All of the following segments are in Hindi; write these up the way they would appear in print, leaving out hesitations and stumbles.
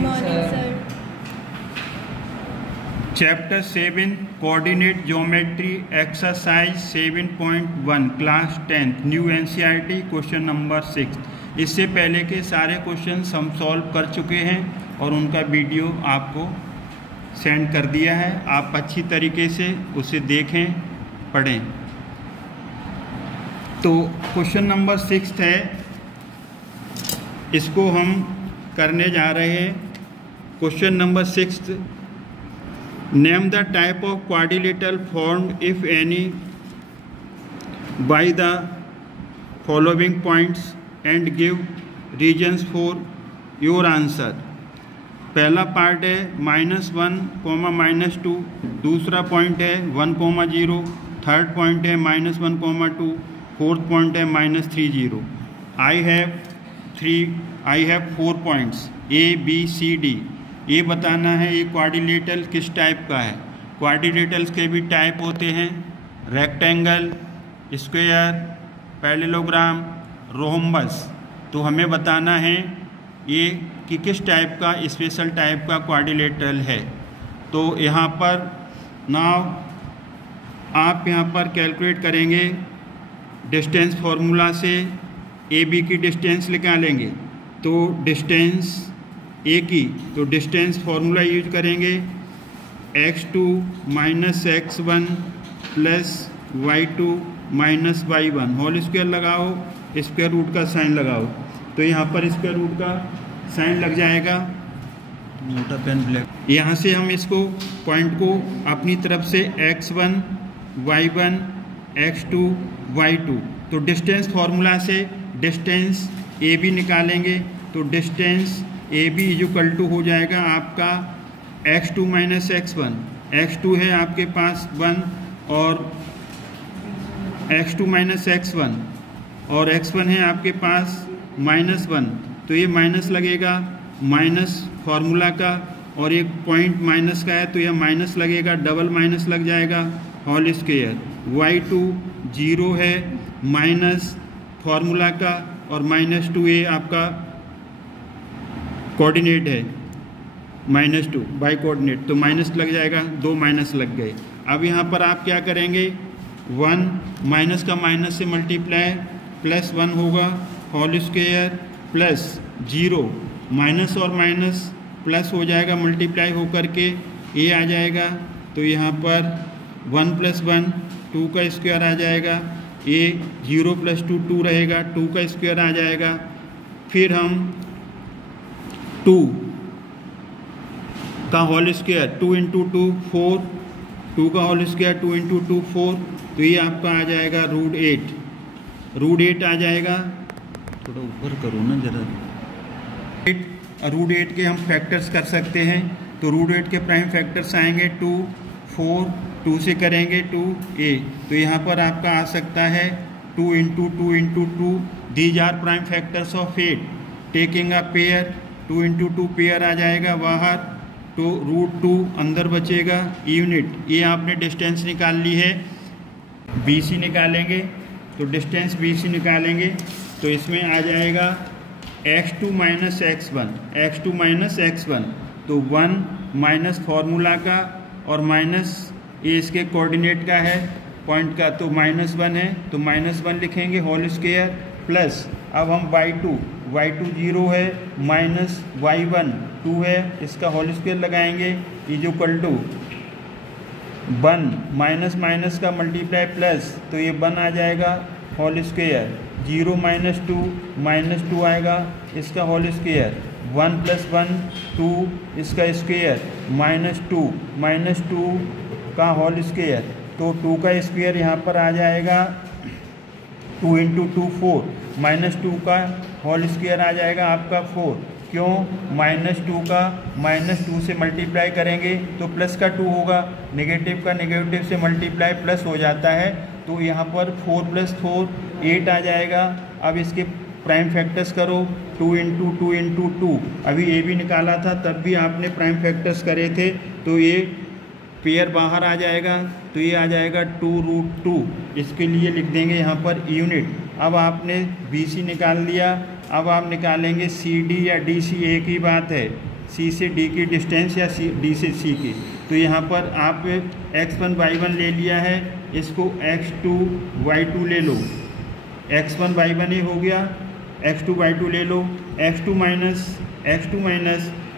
morning, sir. Chapter 7 coordinate geometry exercise 7.1 class 10 new NCERT question number 6। इससे पहले के सारे क्वेश्चन हम सॉल्व कर चुके हैं और उनका वीडियो आपको सेंड कर दिया है। आप अच्छी तरीके से उसे देखें, पढ़ें। तो क्वेश्चन नंबर 6 है, इसको हम करने जा रहे हैं। Question number 6, name the type of quadrilateral formed if any by the following points and give reasons for your answer. पहला पार्ट है -1, -2, दूसरा पॉइंट है 1, 0, थर्ड पॉइंट है -1, 2, फोर्थ पॉइंट है -3, 0। I have 4 points A, B, C, D। ये बताना है ये क्वाड्रिलेटरल किस टाइप का है। क्वाड्रिलेटरल्स के भी टाइप होते हैं, रेक्टेंगल, स्क्वायर, पैरेललोग्राम, रोम्बस। तो हमें बताना है ये कि किस टाइप का स्पेशल टाइप का क्वाड्रिलेटरल है। तो यहाँ पर नाउ आप यहाँ पर कैलकुलेट करेंगे डिस्टेंस फार्मूला से AB की डिस्टेंस निकालेंगे। तो डिस्टेंस A की, तो डिस्टेंस फार्मूला यूज करेंगे x2 - x1 plus y2 - y1 whole square लगाओ, स्क्वायर रूट का साइन लगाओ। तो यहाँ पर स्क्वायर रूट का साइन लग जाएगा, मोटा पेन ब्लैक। यहाँ से हम इसको पॉइंट को अपनी तरफ से x1 y1 x2 y2, तो डिस्टेंस फार्मूला से डिस्टेंस AB निकालेंगे। तो डिस्टेंस AB = हो जाएगा आपका x2 - x1। x2 है आपके पास 1 और x2 - x1 और x1 है आपके पास -1। तो ये माइनस लगेगा, माइनस फार्मूला का, और एक पॉइंट माइनस का है तो यह माइनस लगेगा, डबल माइनस लग जाएगा, होल स्क्वायर। y2 0 है, माइनस फार्मूला का, और -2 ये आपका कोऑर्डिनेट है, -2 बाई कोऑर्डिनेट, तो माइनस लग जाएगा, 2 माइनस लग गए। अब यहाँ पर आप क्या करेंगे, 1 माइनस का माइनस से मल्टीप्लाई +1 होगा, होल स्क्वायर, प्लस 0 माइनस और माइनस प्लस हो जाएगा, मल्टीप्लाई होकर के ये आ जाएगा। तो यहाँ पर 1 + 1 2 का स्क्वायर आ जाएगा, ये 0 + 2 2 रहेगा, 2 का स्क्वायर आ जाएगा। फिर हम 2 का होल स्क्वायर, 2 × 2 4, 2 का होल स्क्वायर 2 × 2 4, तो ये आपका आ जाएगा √8 आ जाएगा। थोड़ा ऊपर करो ना जरा। √8 के हम फैक्टर्स कर सकते हैं। तो √8 के प्राइम फैक्टर्स आएंगे 2, 4, 2 से करेंगे 2a, तो यहाँ पर आपका आ सकता है 2 × 2 × 2। These are prime factors of 8। Taking a pair, 2 × 2 pair आ जाएगा बाहर, तो √2 अंदर बचेगा, यूनिट। ये आपने डिस्टेंस निकाल ली है। BC निकालेंगे, तो डिस्टेंस BC निकालेंगे तो इसमें आ जाएगा x2 - x1, तो 1 माइनस फार्मूला का और माइनस ये इसके कोऑर्डिनेट का है, पॉइंट का, तो -1 है, तो -1 लिखेंगे, होल स्क्वायर, प्लस अब हम y2 0 है, माइनस y1 2 है, इसका होल स्क्वायर लगाएंगे, = 1 माइनस माइनस का मल्टीप्लाई प्लस, तो ये 1 आ जाएगा, होल स्क्वायर, 0 - 2 आएगा, इसका होल स्क्वायर, 1 + 1 2, इसका स्क्वायर, -2 का होल स्क्वायर, तो 2 का स्क्वायर यहाँ पर आ जाएगा 2 × 2 4, -2 का होल स्क्वायर आ जाएगा आपका 4। क्यों? -2 का -2 से मल्टीप्लाई करेंगे तो प्लस का 2 होगा, नेगेटिव का नेगेटिव से मल्टीप्लाई प्लस हो जाता है, तो यहाँ पर 4 + 4 8 आ जाएगा। अब इसके प्राइम फैक्टर्स करो, 2 × 2 × 2, अभी ये भी निकाला था तब भी आपने प्राइम फैक्टर्स करे थे, तो ये पेयर बाहर आ जाएगा, तो ये आ जाएगा 2√2। इसके लिए लिख देंगे यहाँ पर यूनिट। अब आपने BC निकाल लिया, अब आप निकालेंगे CD या DC, एक ही बात है। सी से डी की डिस्टेंस या डी से सी की। तो यहाँ पर आप x1 y1 ले लिया है, इसको x2 y2 ले लो, x1 y1 ही हो गया, x2 y2 ले लो, x2 माइनस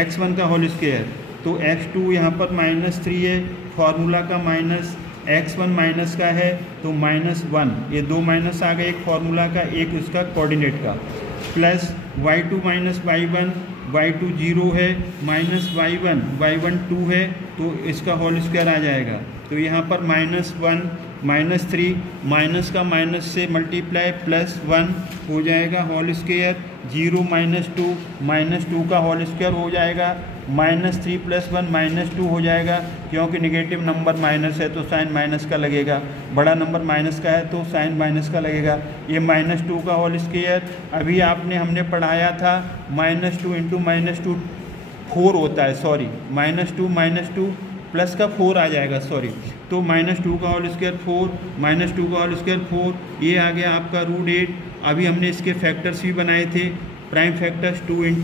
x1 का होल स्क्वायर, तो x2 यहाँ पर -3 है, फार्मूला का माइनस x1 माइनस का है तो -1, ये दो माइनस आ गए, एक फार्मूला का एक उसका कोऑर्डिनेट का, प्लस y2 माइनस y2 0 है, माइनस y1 2 है, तो इसका होल स्क्वायर आ जाएगा। तो यहाँ पर -1 -3 माइनस का माइनस से मल्टीप्लाई +1 हो जाएगा होल स्क्वायर, 0 -2 का होल स्क्वायर हो जाएगा, -3 + 1 -2 हो जाएगा, क्योंकि नेगेटिव नंबर माइनस है तो साइन माइनस का लगेगा, बड़ा नंबर माइनस का है तो साइन माइनस का लगेगा। ये -2 का होल स्क्वायर, अभी हमने पढ़ाया था -2 × -2 4 होता है, सॉरी -2 प्लस का 4 आ जाएगा, सॉरी, तो -2 का होल स्क्वायर 4, -2 का होल स्क्वायर 4, ये आ गया आपका √8। अभी हमने इसके फैक्टर्स भी बनाए थे, प्राइम फैक्टर्स 2 ×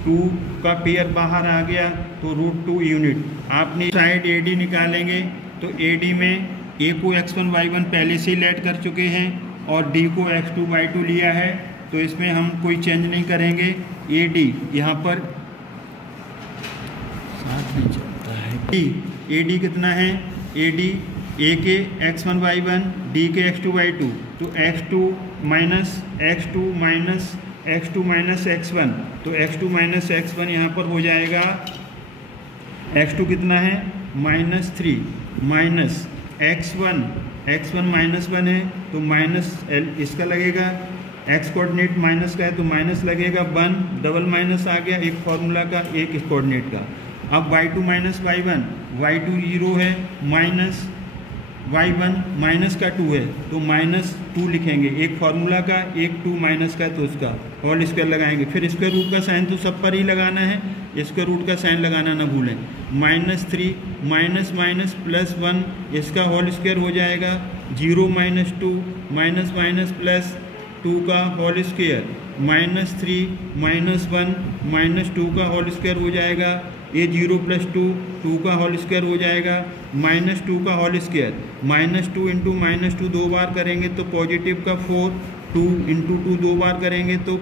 2 का पेयर बाहर आ गया तो √2 यूनिट। आपने साइड AD निकालेंगे तो AD में A को x1 y1 पहले से ही लेट कर चुके हैं और D को x2 y2 लिया है, तो इसमें हम कोई चेंज नहीं करेंगे। AD यहाँ पर साथ में चलता है, AD कितना है, AD A के x1 y1 D के x2 y2, तो x2 माइनस x1, तो x2 माइनस x1 यहाँ पर हो जाएगा, x2 कितना है -3 माइनस x1 -1 है तो माइनस इसका लगेगा, x कोऑर्डिनेट माइनस का है तो माइनस लगेगा, 1 डबल माइनस आ गया, एक फार्मूला का एक इस कोऑर्डिनेट का। अब y2 माइनस y2 0 है, माइनस y1 माइनस का 2 है तो -2 लिखेंगे, एक फार्मूला का एक 2 माइनस का, तो उसका होल स्क्वायर लगाएंगे, फिर स्क्वायर रूट का साइन तो सब पर ही लगाना है, स्क्वायर रूट का साइन लगाना ना भूलें, -3 माइनस +1, इसका होल स्क्वायर हो जाएगा, 0 -2 माइनस +2 का होल स्क्वायर, -3 -1 -2 का होल स्क्वायर हो जाएगा, ये 0 + 2 का होल स्क्वायर हो जाएगा, -2 का होल स्क्वायर, -2 × -2 दो बार करेंगे तो पॉजिटिव का 4, 2 × 2 दो बार करेंगे तो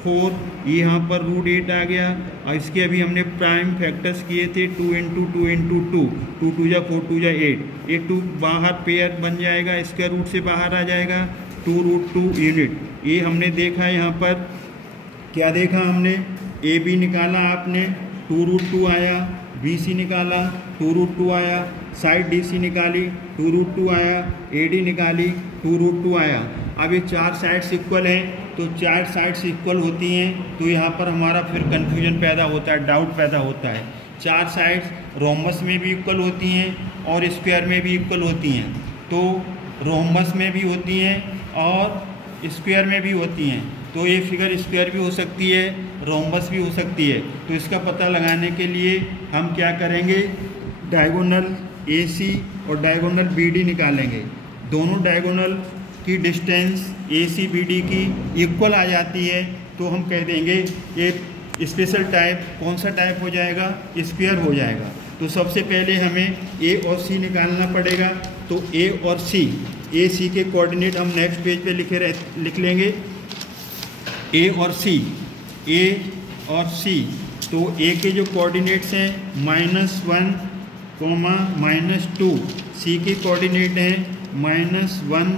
4, ये यहाँ पर √8 आ गया। और इसके अभी हमने प्राइम फैक्टर्स किए थे, 2 × 2 × 2, 2 2 जा 4 2 जा 8, ये 2 बाहर पेयर बन जाएगा, स्क्वायर रूट से बाहर आ जाएगा, 2 √2 यूनिट। ये हमने देखा यहाँ पर, क्या देखा हमने, AB निकाला आपने, 2 √2 आया, BC निकाला, 2 √2 आया, साइड DC निकाली, 2 √2 आया, AD निकाली, 2 √2 आया। अब ये 4 साइड्स इक्वल हैं, तो 4 साइड्स इक्वल होती हैं तो यहाँ पर हमारा फिर कन्फ्यूजन पैदा होता है, डाउट पैदा होता है। 4 साइड्स रोम्बस में भी इक्वल होती हैं और स्क्वायर में भी इक्वल होती हैं, तो रोम्बस में भी होती हैं और स्क्वायर में भी होती हैं, तो ये फिगर स्क्वायर भी हो सकती है, रोम्बस भी हो सकती है। तो इसका पता लगाने के लिए हम क्या करेंगे, डायगोनल AC और डायगोनल BD निकालेंगे, दोनों डायगोनल की डिस्टेंस AC BD की इक्वल आ जाती है तो हम कह देंगे ये स्पेशल टाइप, कौन सा टाइप हो जाएगा, स्क्वायर हो जाएगा। तो सबसे पहले हमें A और C निकालना पड़ेगा, तो A और C, AC के कोऑर्डिनेट हम नेक्स्ट पेज पे लिख लेंगे, A और C, तो A के जो कोऑर्डिनेट्स हैं -1, -2, C के कोऑर्डिनेट हैं -1,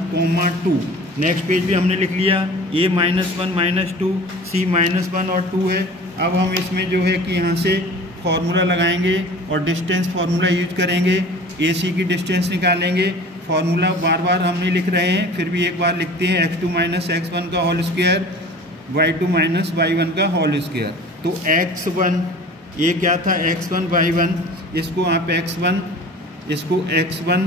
2। नेक्स्ट पेज भी हमने लिख लिया, A -1 -2, C -1 और 2 है। अब हम इसमें जो है कि यहाँ से फार्मूला लगाएंगे और डिस्टेंस फार्मूला यूज करेंगे, AC की डिस्टेंस निकालेंगे, फार्मूला बार बार हम नहीं लिख रहे हैं, फिर भी एक बार लिखते हैं, x2 - x1 का होल स्क्वायर, y2 - y1 का होल स्क्वायर। तो x1 ये क्या था, x1 y1, इसको आप x1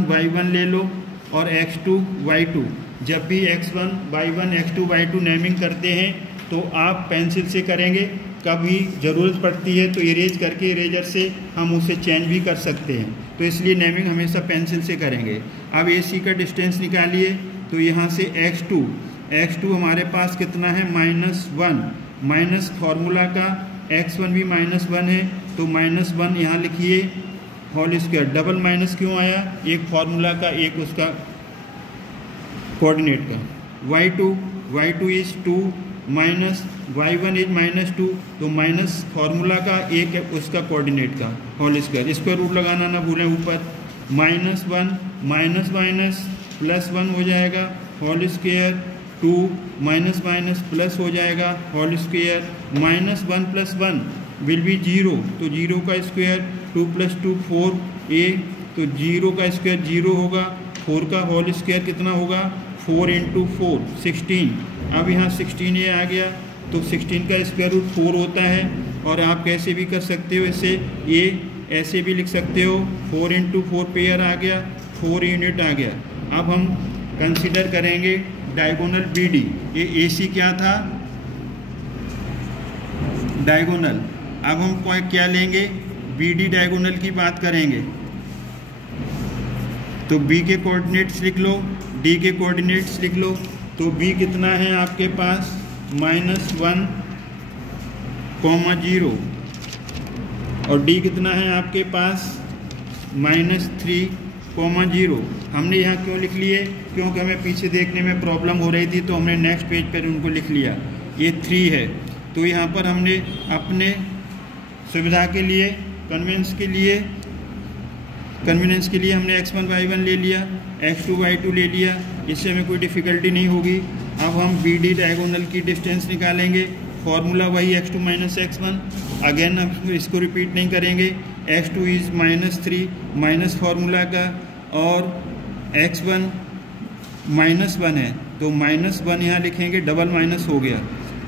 y1 ले लो और x2 y2। जब भी x1 y1 x2 y2 naming करते हैं तो आप पेंसिल से करेंगे, कभी ज़रूरत पड़ती है तो इरेज करके इरेजर से हम उसे चेंज भी कर सकते हैं, तो इसलिए नेमिंग हमेशा पेंसिल से करेंगे। अब AC का डिस्टेंस निकालिए, तो यहाँ से x2 हमारे पास कितना है, -1 माइनस फार्मूला का x1 भी -1 है तो -1 यहाँ लिखिए होल स्क्वायर। डबल माइनस क्यों आया? एक फार्मूला का, एक उसका कोऑर्डिनेट का। y2 is 2 minus y1 is -2 तो माइनस फार्मूला का, एक है उसका कोऑर्डिनेट का होल स्क्वायर। स्क्वायर रूट लगाना ना भूलें ऊपर। -1 माइनस माइनस +1 हो जाएगा whole square. 2 minus minus plus हो जाएगा होल स्क्वायर। -1 + 1 विल बी 0 तो 0 का स्क्वायर। 2 + 2 4 a तो 0 का स्क्वायर 0 होगा। 4 का होल स्क्वायर कितना होगा? 4 × 4 16। अब यहाँ 16a आ गया तो 16 का स्क्वायर रूट 4 होता है। और आप कैसे भी कर सकते हो इसे, ये ऐसे भी लिख सकते हो। 4 × 4 पेयर आ गया, 4 यूनिट आ गया। अब हम कंसीडर करेंगे डायगोनल BD। ये AC क्या था? डायगोनल। अब हम क्या लेंगे? BD डायगोनल की बात करेंगे तो B के कोऑर्डिनेट्स लिख लो, D के कोऑर्डिनेट्स लिख लो। तो B कितना है आपके पास? -1, 0 और D कितना है आपके पास? -3, 0। हमने यहाँ क्यों लिख लिए? क्योंकि हमें पीछे देखने में प्रॉब्लम हो रही थी तो हमने नेक्स्ट पेज पर उनको लिख लिया। ये 3 है तो यहाँ पर हमने अपने सुविधा के लिए, कन्वीनियंस के लिए हमने x1 y1 ले लिया, x2 y2 ले लिया। इससे हमें कोई डिफ़िकल्टी नहीं होगी। अब हम BD डायगोनल की डिस्टेंस निकालेंगे। फॉर्मूला वही x2 - x1। अगेन हम इसको रिपीट नहीं करेंगे। x2 इज़ -3 माइनस फार्मूला का, और x1 -1 है तो -1 यहाँ लिखेंगे, डबल माइनस हो गया,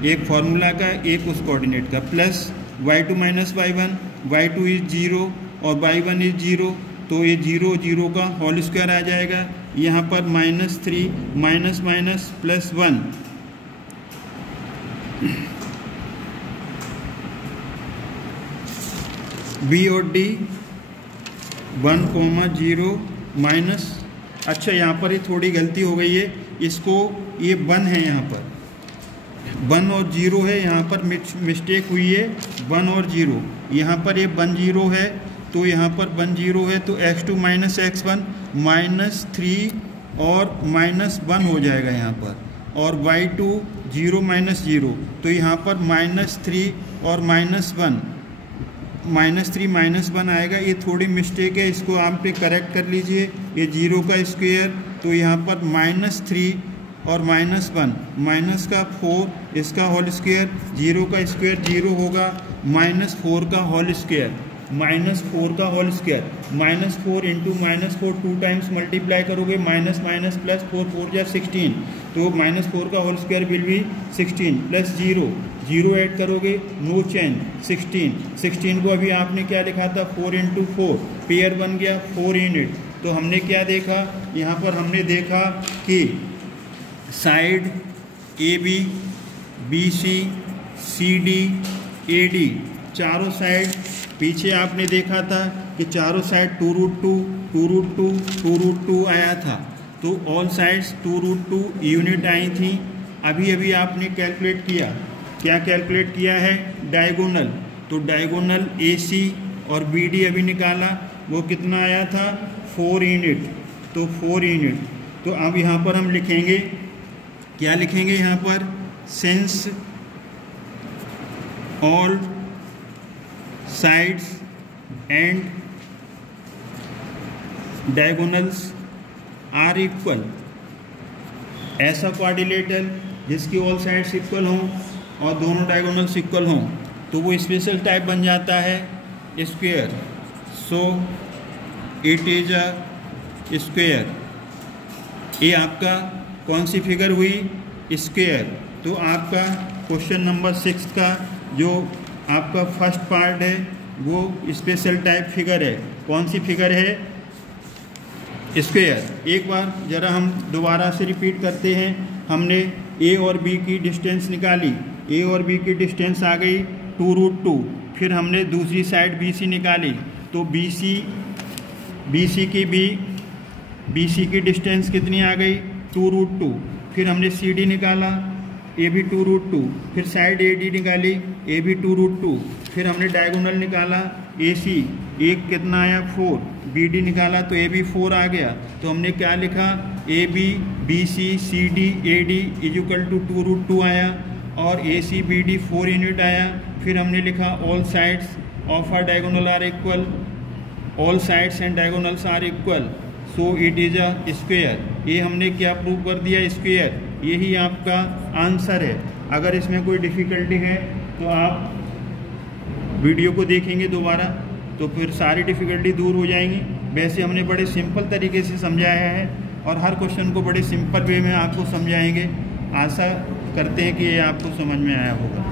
एक फार्मूला का एक उस कोऑर्डिनेट का, plus y2 - y1। y2 is 0 और y1 इज़ 0 तो ये 0 0 का होल स्क्वायर आ जाएगा। यहाँ पर -3 माइनस माइनस +1 B और D 1, 0 माइनस। अच्छा यहाँ पर ये थोड़ी गलती हो गई है, इसको ये 1 है, यहाँ पर 1 और 0 है, यहाँ पर मिस्टेक हुई है। 1 और 0 यहाँ पर ये 1 0 है तो यहाँ पर 1 0 है तो x2 - x1 -3 और -1 हो जाएगा यहाँ पर। और y2 0 - 0 तो यहाँ पर -3 और -1, -3 -1 आएगा। ये थोड़ी मिस्टेक है, इसको आप पे करेक्ट कर लीजिए। ये 0 का स्क्वायर तो यहाँ पर -3 और -1, माइनस का 4 इसका होल स्क्वायर, 0 का स्क्वायर 0 होगा, -4 का होल स्क्वायर, -4 का होल स्क्वायर, -4 × -4 2 टाइम्स मल्टीप्लाई करोगे, माइनस माइनस प्लस 4 4 या 16 तो -4 का whole square will be 16 plus 0 0 add करोगे, नो चेंज 16 को अभी आपने क्या लिखा था? 4 × 4 पेयर बन गया 4 यूनिट। तो हमने क्या देखा यहाँ पर? हमने देखा कि side AB, BC, CD, AD चारों साइड, पीछे आपने देखा था कि चारों साइड 2√2 2√2 2√2 आया था तो ऑल साइड्स 2√2 यूनिट आई थी। अभी आपने कैलकुलेट किया, क्या कैलकुलेट किया है? डायगोनल। तो डायगोनल AC और BD अभी निकाला, वो कितना आया था? 4 यूनिट। तो 4 यूनिट। तो अब यहाँ पर हम लिखेंगे, क्या लिखेंगे यहाँ पर? Since all sides and diagonals are equal, ऐसा क्वाड्रिलेटरल जिसकी ऑल साइड्स इक्वल हों और दोनों डायगोनल्स इक्वल हों तो वो स्पेशल टाइप बन जाता है square. So it is a square. ये आपका कौन सी फिगर हुई? स्क्वायर। तो आपका क्वेश्चन नंबर 6 का जो आपका फर्स्ट पार्ट है वो स्पेशल टाइप फिगर है। कौन सी फिगर है? स्क्वायर। एक बार ज़रा हम दोबारा से रिपीट करते हैं। हमने A और B की डिस्टेंस निकाली, A और B की डिस्टेंस आ गई 2√2। फिर हमने दूसरी साइड BC निकाली तो BC की डिस्टेंस कितनी आ गई? 2√2। फिर हमने CD निकाला ए भी 2√2, फिर साइड ए डी निकाली ए भी 2√2, फिर हमने डायगोनल निकाला ए सी, एक कितना आया 4, बी डी निकाला तो ए भी 4 आ गया, तो हमने क्या लिखा A B B C C D A D equal to 2√2 आया और A C B D 4 unit आया। फिर हमने लिखा all sides of a diagonal are equal, all sides and diagonals are equal, so it is a square. ये हमने क्या प्रूव कर दिया, स्क्वेयर। यही आपका आंसर है। अगर इसमें कोई डिफ़िकल्टी है तो आप वीडियो को देखेंगे दोबारा तो फिर सारी डिफ़िकल्टी दूर हो जाएंगी। वैसे हमने बड़े सिंपल तरीके से समझाया है और हर क्वेश्चन को बड़े सिंपल वे में आपको समझाएंगे। आशा करते हैं कि ये आपको समझ में आया होगा।